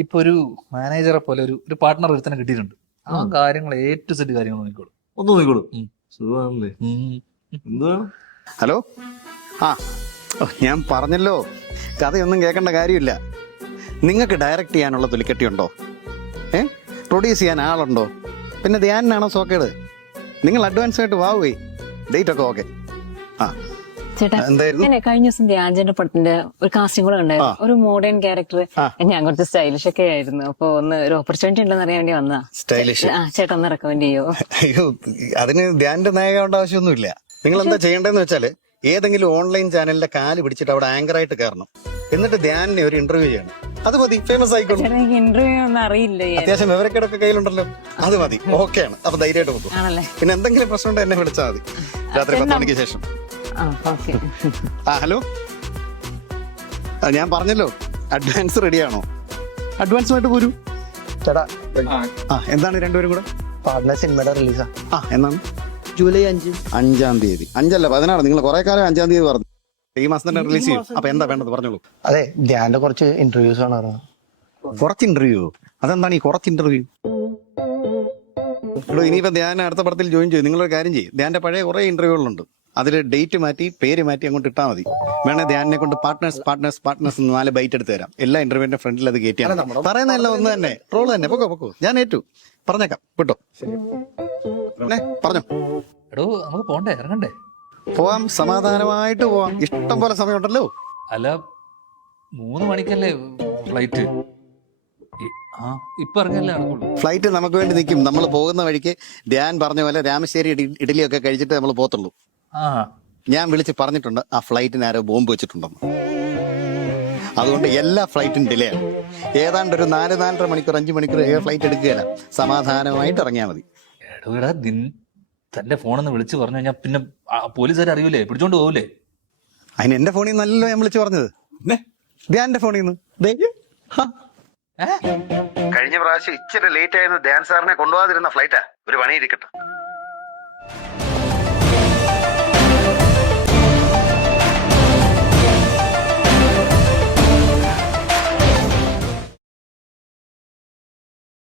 ഇപ്പൊ ഒരു മാനേജറെ പോലെ ഒരു പാർട്ട്ണർ ഒരുത്തനെ കിട്ടിയിട്ടുണ്ട്. ആ കാര്യങ്ങൾ ഏറ്റു സെറ്റ് കാര്യങ്ങൾ നോക്കിക്കോളും. ഒന്ന് നോക്കിക്കോളൂ. സുഖമാണല്ലേ? എന്താണ്? ഹലോ. ആ ഞാൻ പറഞ്ഞല്ലോ, കഥയൊന്നും കേൾക്കേണ്ട കാര്യമില്ല. നിങ്ങൾക്ക് ഡയറക്റ്റ് ചെയ്യാനുള്ള തൊലിക്കെട്ടിയുണ്ടോ? പ്രൊഡ്യൂസ് ചെയ്യാൻ ആളുണ്ടോ? പിന്നെ ധ്യാനാണോ സോക്കേട്? നിങ്ങൾ അഡ്വാൻസ് ആയിട്ട് വാവുകയെ, ഡേറ്റ് ഒക്കെ ഓക്കെ. ആ ചേട്ടാ, ഞാൻ കഴിഞ്ഞ ദിവസം ധ്യാൻചന്റെ പടത്തിന്റെ ഒരു കാസ്റ്റിംഗ് കൂടെ ഉണ്ടായിരുന്നു. ഒരു മോഡേൺ ക്യാരക്ടർ. ഞാൻ കുറച്ച് സ്റ്റൈലിഷ് ഒക്കെ ആയിരുന്നു. അപ്പൊ ഒരു ഓപ്പർച്യൂണിറ്റി ഉണ്ടെന്ന് അറിയാൻ വേണ്ടി വന്നതാ. സ്റ്റൈലിഷ്? ചേട്ടാ ഒന്ന് റെക്കമെൻഡ് ചെയ്യോ? അയ്യോ, അതിന് ധ്യാന്റെ നായകേണ്ട ആവശ്യമൊന്നുമില്ല. നിങ്ങൾ എന്താ ചെയ്യേണ്ടതെന്ന് വെച്ചാല്, ഏതെങ്കിലും ഓൺലൈൻ ചാനലിന്റെ കാല് പിടിച്ചിട്ട് അവിടെ ആങ്കറായിട്ട് കയറണം. എന്നിട്ട് ധ്യാനിനെ ഒരു ഇന്റർവ്യൂ ചെയ്യണം. അത് മതി, ഫേമസ് ആയിക്കോളും. ഇന്റർവ്യൂ ഒന്നും അറിയില്ല. അത്യാവശ്യം വിവരക്കേടൊക്കെ കയ്യിലുണ്ടല്ലോ, അത് മതി. ഓക്കെയാണ്. അപ്പൊ ധൈര്യമായിട്ട് പോകും. പിന്നെ എന്തെങ്കിലും പ്രശ്നം ഉണ്ടോ എന്നെ വിളിച്ചാൽ മതി, രാത്രി 10 മണിക്ക് ശേഷം. ഹലോ. ഞാൻ പറഞ്ഞല്ലോ, അഡ്വാൻസ് റെഡിയാണോ? അഡ്വാൻസുമായിട്ട് പോരൂ ചേട്ടാ. എന്താണ് രണ്ടുപേരും കൂടെ? പാർട്ട്ണർ സിനിമയുടെ റിലീസാ. എന്നാണ്? ജൂലൈ 5. 5-ാം തീയതി. 5അല്ല 16. നിങ്ങൾ കുറെ കാലം 5-ാം തീയതി പറഞ്ഞു. ഈ മാസം തന്നെ റിലീസ് ചെയ്യും. അപ്പൊ എന്താ വേണ്ടത് പറഞ്ഞോളൂ. അതെ, ധ്യാന്റെ കുറച്ച് ഇന്റർവ്യൂസ് ആണ്. കുറച്ച് ഇന്റർവ്യൂ? അതെന്താണ് ഈ കുറച്ച് ഇന്റർവ്യൂ? ഇനിയിപ്പോ ധ്യാൻ അടുത്ത പടത്തിൽ ജോയിൻ ചെയ്യും. നിങ്ങളൊരു കാര്യം ചെയ്യും, ധ്യാന്റെ പഴയ കുറെ ഇന്റർവ്യൂകളുണ്ട്, അതിൽ ഡേറ്റ് മാറ്റി പേര് മാറ്റി അങ്ങോട്ട് ഇട്ടാൽ മതി. വേണേ ധ്യാനിനെ കൊണ്ട് പാർട്ട്നേഴ്സ് 4 ബൈറ്റ് എടുത്ത് തരാം. എല്ലാ ഇന്റർവ്യൂവിന്റെ ഫ്രണ്ടിൽ അത് കയറ്റിയാണ് പറയുന്നതല്ല. ഒന്ന് തന്നെ ട്രോള് തന്നെ. പൊക്കോ, ഞാൻ ഏറ്റു. പറഞ്ഞേക്കാം, വിട്ടോ. പറഞ്ഞോ. എടോ, നമുക്ക് പോണ്ടേ, ഇറങ്ങണ്ടേ? പോവാം, സമാധാനമായിട്ട് പോവാം. ഇഷ്ടം പോലെ സമയമുണ്ടല്ലോ. അല്ല, 3 മണിക്കല്ലേ ഫ്ലൈറ്റ്? ഇപ്പൊ ഇറങ്ങല്ലേ നടക്കുള്ളൂ. ഫ്ലൈറ്റ് നമുക്ക് വേണ്ടി നിൽക്കും. നമ്മൾ പോകുന്ന വഴിക്ക് ധ്യാൻ പറഞ്ഞ പോലെ രാമശ്ശേരി ഇഡലിയൊക്കെ കഴിച്ചിട്ട് നമ്മൾ പോത്തുള്ളൂ. ഞാൻ വിളിച്ച് പറഞ്ഞിട്ടുണ്ട്, ആ ഫ്ലൈറ്റിന് ആരോ ബോംബ് വെച്ചിട്ടുണ്ടെന്ന്. അതുകൊണ്ട് എല്ലാ ഫ്ലൈറ്റും ഡിലേ ആണ്. ഏതാണ്ട് ഒരു 4-4.5 മണിക്കൂർ 5 മണിക്കൂർ ഫ്ലൈറ്റ് എടുക്കുകയില്ല. സമാധാനമായിട്ട് ഇറങ്ങിയാൽ മതി. എടാ, തന്റെ ഫോണെന്ന് വിളിച്ചു പറഞ്ഞു കഴിഞ്ഞാൽ പിന്നെ പോലീസുകാർ അറിയൂലേ, പിടിച്ചോണ്ട് പോകൂലേ? അതിന് എന്റെ ഫോണിൽ നിന്നല്ലോ ഞാൻ വിളിച്ചു പറഞ്ഞത്, ധ്യാന്റെ ഫോണിൽ നിന്ന്. കഴിഞ്ഞ പ്രാവശ്യം ഇച്ചിരി ലേറ്റ് ആയിരുന്നു ധ്യാൻ സാറിനെ കൊണ്ടുപോകാതിരുന്ന ഫ്ലൈറ്റാ. ഒരു പണിയിരിക്കട്ടെ.